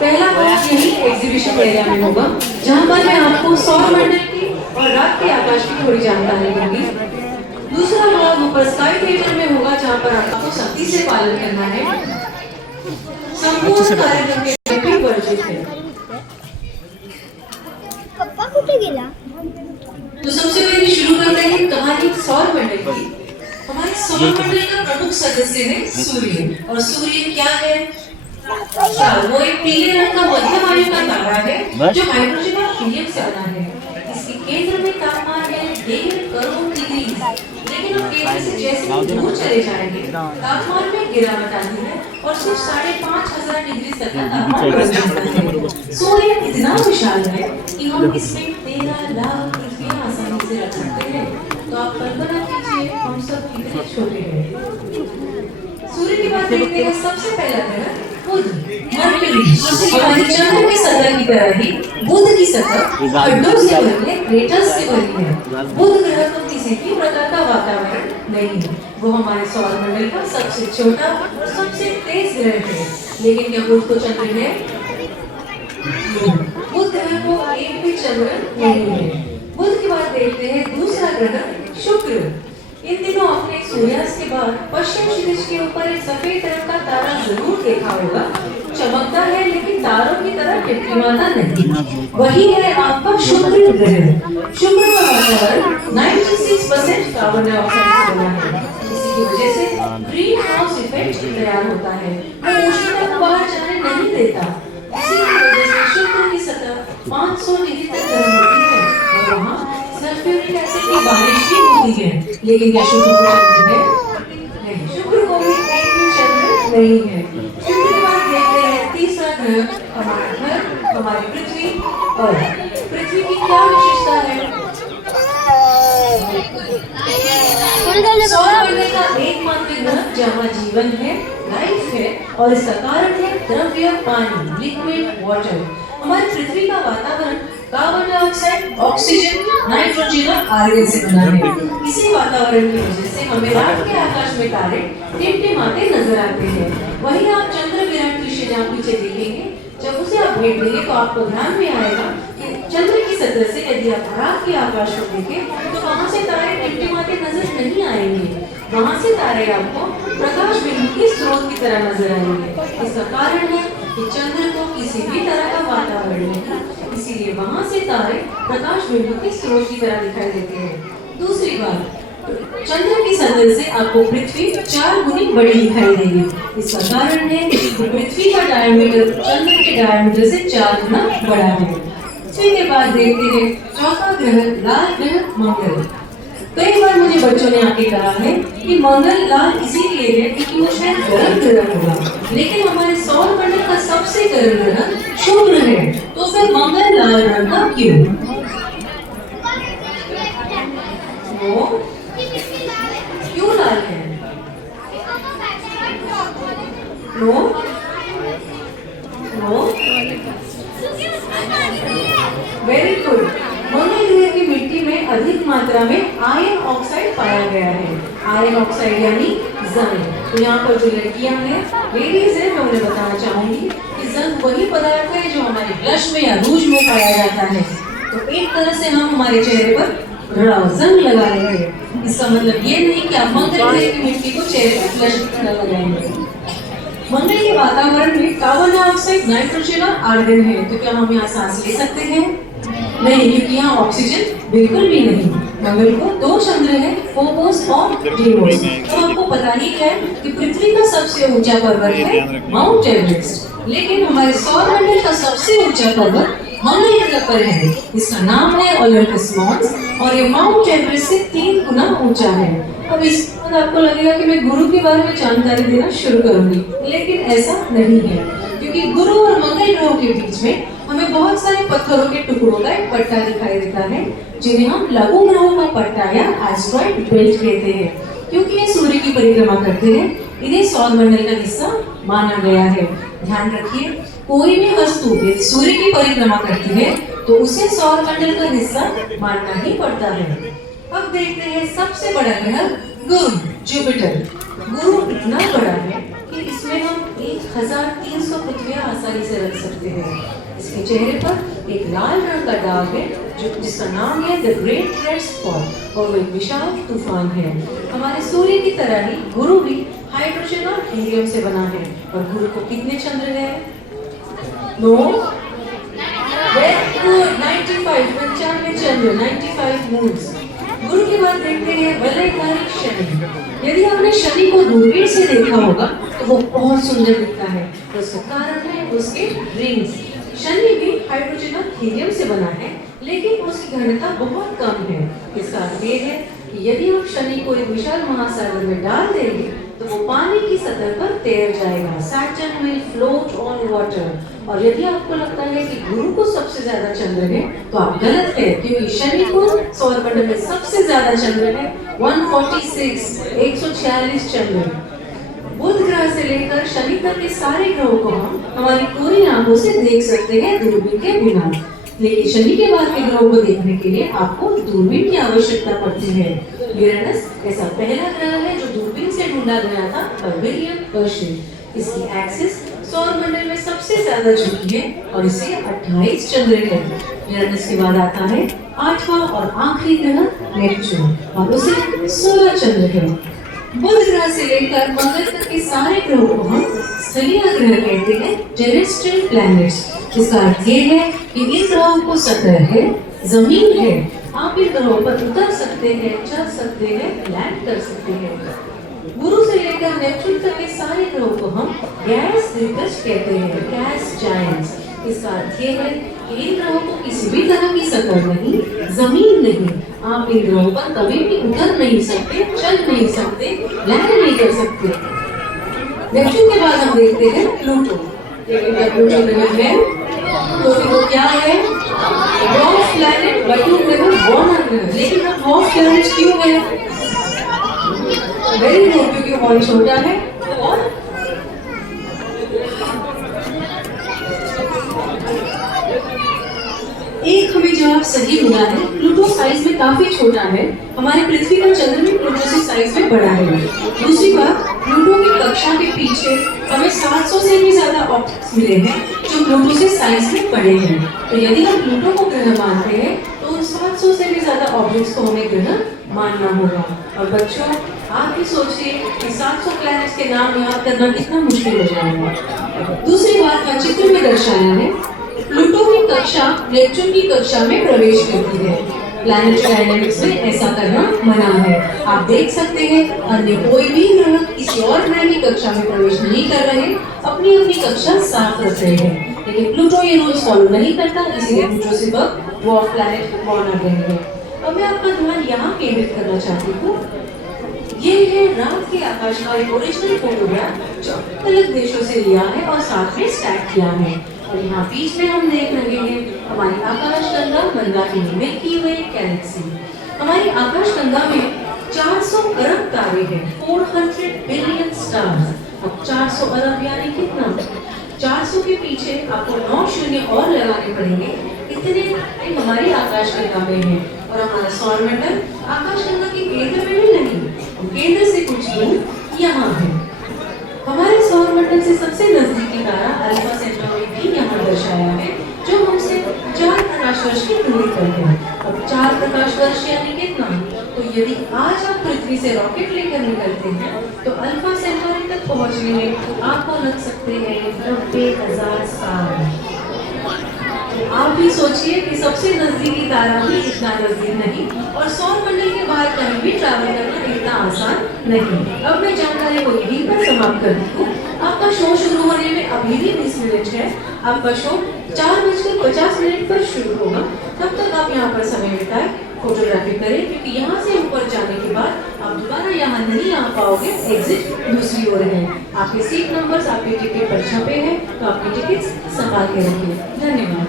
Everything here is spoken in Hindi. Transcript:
पहला भाग यही एग्जीबिशन एरिया में होगा, जहाँ पर मैं आपको सौर मंडल की और रात के आकाश की थोड़ी जानकारी दूंगी। दूसरा भाग ऊपर स्काई थिएटर में होगा, जहाँ पर आपको सख्ती से पालन करना है। संपूर्ण कार्यक्रम के भी वर्जित है। पप्पा कुठे गेला? तो सबसे पहले शुरू करते हैं कहानी सौर मंडल की। हमारे सौर मंडल का प्रमुख सदस्य है सूर्य। और सूर्य क्या है? वो एक पीले रंग का मध्यम आयु का तारा है जो हाइड्रोजन और हीलियम से बना है। इसके केंद्र में तापमान है 1.5 करोड़ डिग्री। लेकिन हम केंद्र से जैसे दूर चले जाएंगे, तापमान में गिरावट आती है और सिर्फ 5,500 डिग्री तक का तापमान बढ़ जाता है। सूर्य इतना विशाल है कि हम इसमें 13 लाख पृथ्वियां आसानी से रख सकते हैं। तो आप कल्पना कीजिए हम सब कितने छोटे हैं। सूर्य की बात देखते हैं। सबसे पहला ग्रह बुध, मरकरी। हमारे चंद्र की सतह की तरह ही बुध की सतह खड्डों से बनी है, क्रेटर्स से बनी है। बुध ग्रह को किसी भी प्रकार का वातावरण नहीं है। वो हमारे सौर मंडल का सबसे छोटा और सबसे तेज ग्रह है। लेकिन क्या बुध को चंद्र है? बुध ग्रह को एक भी चंद्र नहीं है। बुध की बात देखते हैं। दूसरा ग्रह शुक्र। इन दिनों आपने सूर्यास्त के बाद पश्चिम क्षितिज के ऊपर एक सफेद रंग का तारा जरूर देखा होगा। चमकता है लेकिन तारों की तरह टिमटिमाता नहीं। वही है आपका शुक्र ग्रह। शुक्र का वातावरण 96% कार्बन डाइऑक्साइड से बना है। इसी की वजह से ग्रीन हाउस इफेक्ट तैयार होता है। वो उष्णता को बाहर जाने नहीं देता। इसी की वजह से शुक्र की सतह 500 डिग्री तक गर्म होती है और वहाँ सल्फ्यूरिक एसिड की बारिश भी होती है। लेकिन क्या शुक्र को चंद्र है? नहीं, शुक्र को भी एक भी चंद्र नहीं है। शुक्र के बाद देखते हैं तीसरा ग्रह, हमारा घर, हमारी पृथ्वी। और पृथ्वी की क्या विशेषता है? सौर मंडल का एकमात्र ग्रह जहाँ जीवन है, लाइफ है, और इसका कारण है द्रव्य पानी, लिक्विड वाटर। हमारी पृथ्वी का वातावरण कार्बन डाइऑक्साइड, ऑक्सीजन, नाइट्रोजन और आर्गन से बना है। इसी वातावरण की वजह से हमें रात के आकाश में तारे टिमटिमाते नजर आते हैं। वही आप चंद्र ग्रहण दृश्य जहाँ पीछे देखेंगे, जब उसे आप भेज देंगे तो आपको ध्यान में आएगा कि चंद्र की सतह से यदि आप रात के आकाश को देखें तो वहाँ से तारे टिमटिमाते नजर नहीं आएंगे। वहाँ से तारे आपको प्रकाश बिंदु के स्रोत की तरह नजर आएंगे। इसका कारण है कि चंद्र को किसी भी तरह का वातावरण नहीं, इसीलिए वहां से तारे प्रकाश बिंदु के स्रोत की तरह दिखाई देते हैं। दूसरी बात, चंद्र की सतह से आपको पृथ्वी 4 गुनी बड़ी दिखाई देगी। इसका कारण है कि पृथ्वी का डायमीटर चंद्र के डायमीटर से 4 गुना बड़ा है। पृथ्वी के बाद देखते हैं चौथा ग्रह, लाल ग्रह मंगल। कई बार मुझे बच्चों ने आके कहा है कि मंगल लाल इसीलिए है क्योंकि वो शायद गर्म ग्रह होगा। लेकिन हमारे सौर मंडल का सबसे गर्म ग्रह शुक्र है, तो फिर मंगल लाल रंग का क्यों? वो क्यों लाल है? No no very good. मंगल ग्रह की मिट्टी में अधिक मात्रा में आयरन ऑक्साइड पाया गया है। आयरन ऑक्साइड यानी जंग। तो यहाँ पर जो लड़कियां हैं, लेडीज है, मैं उन्हें बताना चाहूंगी कि जंग वही पदार्थ है जो हमारे ब्लश में या रूज में पाया जाता है। तो एक तरह से हम हमारे चेहरे पर जंग लगा रहे हैं। इसका मतलब ये नहीं कि आप मंगल ग्रह की मिट्टी को चेहरे पर ब्लश की तरह लगाएंगे। मंगल के वातावरण में कार्बन डाइऑक्साइड, नाइट्रोजन और आर्गन है। तो क्या हम यहाँ सांस ले सकते हैं? नहीं, क्योंकि यहाँ ऑक्सीजन बिल्कुल भी नहीं। मंगल को 2 चंद्र हैं, फोबोस और डीमोस। तो आपको पता ही है कि पृथ्वी का सबसे ऊंचा पर्वत है माउंट एवरेस्ट। लेकिन हमारे सौर मंडल का सबसे ऊंचा पर्वत मंगल ग्रह पर है। इसका नाम है ओलंपस मॉन्स और ये माउंट एवरेस्ट से 3 गुना ऊंचा है। अब इस बाद आपको लगेगा कि मैं गुरु के बारे में जानकारी देना शुरू करूंगी, लेकिन ऐसा नहीं है, क्योंकि गुरु और मंगल ग्रहों के बीच में हमें बहुत सारे पत्थरों के टुकड़ों का एक पट्टा दिखाई देता है, जिन्हें हम लघु ग्रहों का पट्टा या एस्टेरॉयड बेल्ट कहते हैं। क्योंकि ये सूर्य की परिक्रमा करते हैं, इन्हें सौर मंडल का हिस्सा माना गया है। ध्यान रखिए, कोई भी वस्तु यदि सूर्य की परिक्रमा करती है तो उसे सौर मंडल का हिस्सा मानना ही पड़ता है। अब देखते हैं सबसे बड़ा ग्रह गुरु, जुपिटर। गुरु इतना बड़ा है कि इसमें हम 1300 पृथ्वियां आसानी आसानी से रख सकते हैं। इसके चेहरे पर एक लाल रंग का दाग है जिसका नाम है द ग्रेट रेड स्पॉट और वो एक विशाल तूफान है। हमारे सूर्य की तरह ही गुरु भी हाइड्रोजन और हीलियम से बना है। और गुरु को कितने चंद्र है? नो, वेरी गुड, 95 चंद्र, 95 मून्स। गुरु के बाद देखते हैं वलयकारी शनि। यदि आपने शनि को दूरबीन से देखा होगा तो वो बहुत सुंदर दिखता है। तो उसका कारण है उसके रिंग्स। शनि भी हाइड्रोजन और हीलियम से बना है लेकिन उसकी घनता बहुत कम है। इसका अर्थ ये है कि यदि आप शनि को एक विशाल महासागर में डाल देंगे तो वो पानी की सतह पर तैर जाएगा। Saturn will float on water. और यदि आपको लगता है कि गुरु को सबसे ज्यादा चंद्र है तो आप गलत है, क्योंकि शनि को सौरमंडल में सबसे ज्यादा चंद्र है 146 चंद्र। बुध ग्रह से लेकर शनि तक के सारे ग्रहों को हम हमारी पूरी आंखों से देख सकते हैं दूरबीन के बिना। लेकिन शनि के बाद के ग्रहों को देखने के लिए आपको दूरबीन की आवश्यकता पड़ती है। यूरेनस ऐसा पहला ग्रह है जो दूरबीन से ढूंढा गया था by विलियम हर्शे। इसकी एक्सिस सौरमंडल में सबसे ज्यादा झुकी है और इसे 28 चंद्र है। यूरेनस के बाद आता है 8वां और आखिरी ग्रह नेपच्यून और उसे 16 चंद्र है। बुध ग्रह से लेकर मंगल तक के सारे ग्रहों को हम स्थलीय ग्रह कहते हैं, टेरेस्ट्रियल प्लैनेट्स। इसका अर्थ ये है कि इन ग्रहों को सतह है, जमीन है। आप इन ग्रहों पर उतर सकते हैं, चल सकते हैं, लैंड कर सकते हैं। गुरु से लेकर नेपच्यून तक के सारे ग्रहों को हम गैस दिग्गज कहते हैं, गैस जायंट्स। इसका अर्थ ये है कि इन ग्रहों को किसी भी तरह की सतह नहीं, जमीन नहीं। आप इन ग्रहों पर कभी भी उतर नहीं सकते, चल नहीं सकते, लैंड नहीं कर सकते। नेपच्यून के बाद हम देखते हैं प्लूटो। लेकिन क्या प्लूटो ग्रह है? तो फिर वो क्या है? ड्वार्फ प्लैनेट, बटू ग्रह, वॉर्नर ग्रह। लेकिन हम ड्वार्फ प्लैनेट क्यों है? वेरी गुड, क्योंकि बहुत छोटा है और एक हमें जवाब सही मिला है। प्लूटो साइज में काफी छोटा है। हमारे पृथ्वी का चंद्र भी प्लूटो से साइज में बड़ा है। दूसरी बात, प्लूटो की कक्षा के पीछे हमें 700 से भी ज्यादा ऑब्जेक्ट्स मिले हैं जो प्लूटो से साइज में बड़े हैं। तो यदि हम प्लूटो को ग्रह मानते हैं तो उन 700 से भी ज्यादा ऑब्जेक्ट्स को हमें ग्रह मानना होगा। और बच्चों, आप भी सोचिए कि 700 प्लैनेट्स के नाम याद करना कितना मुश्किल हो जाएगा। दूसरी बात का चित्र में दर्शाया है, प्लूटो की कक्षा नेपच्यून की कक्षा में प्रवेश करती है। प्लैनेटरी डायनामिक्स में ऐसा करना मना है। आप देख सकते हैं अन्य कोई भी ग्रह किसी और ग्रह की कक्षा में प्रवेश नहीं कर रहे, अपनी अपनी कक्षा साफ रख रहे हैं। लेकिन प्लूटो ये रूल्स फॉलो नहीं करता, इसलिए प्लूटो से ड्वार्फ प्लैनेट बना रहे हैं। अब मैं आपका ध्यान यहाँ केंद्रित करना चाहती हूँ। ये है रात के आकाश का एक ओरिजिनल फोटोग्राफ जो अलग देशों से लिया है और साथ में स्टैक किया है। और यहाँ बीच में हम देख रहे हैं हमारी आकाशगंगा मंदाकिनी, मिल्की वे गैलेक्सी। हमारी आकाशगंगा में 400 अरब तारे हैं, 400 बिलियन स्टार्स। अब 400 अरब यानी कितना? 400 के पीछे आपको 9 शून्य और लगाने पड़ेंगे। इतने हमारी आकाशगंगा में है। और हमारा सौरमंडल आकाशगंगा के केंद्र में भी नहीं, केंद्र से कुछ दूर यहाँ है। हमारे सौरमंडल से सबसे नजदीकी तारा अल्फा सेंटाuri भी यहाँ दर्शाया है, जो हमसे 4 प्रकाश वर्ष की दूरी पर है। अब 4 प्रकाश वर्ष यानी कितना? तो यदि आज आप पृथ्वी से रॉकेट लेकर निकलते हैं तो अल्फा सेंटाuri तक पहुँचने में आपको लग सकते हैं 90,000 साल। आप भी सोचिए कि सबसे नजदीकी तारा भी इतना नजदीक नहीं और सौरमंडल के बाहर कहीं भी ट्रैवल करना इतना आसान नहीं। अब मैं जानकारी को यहीं पर समाप्त करती हूँ। आपका शो शुरू होने में अभी भी 20 मिनट है। आपका शो 4:50 पर शुरू होगा। तब तक आप यहाँ पर समय बिताएं, फोटोग्राफी करें, क्योंकि यहाँ से ऊपर जाने के बाद आप दोबारा यहाँ नहीं आ पाओगे। एग्जिट दूसरी ओर है। आपके सीट नंबर्स आपके टिकट पर छपे हैं, तो आपकी टिकट संभाल के रखिए। धन्यवाद।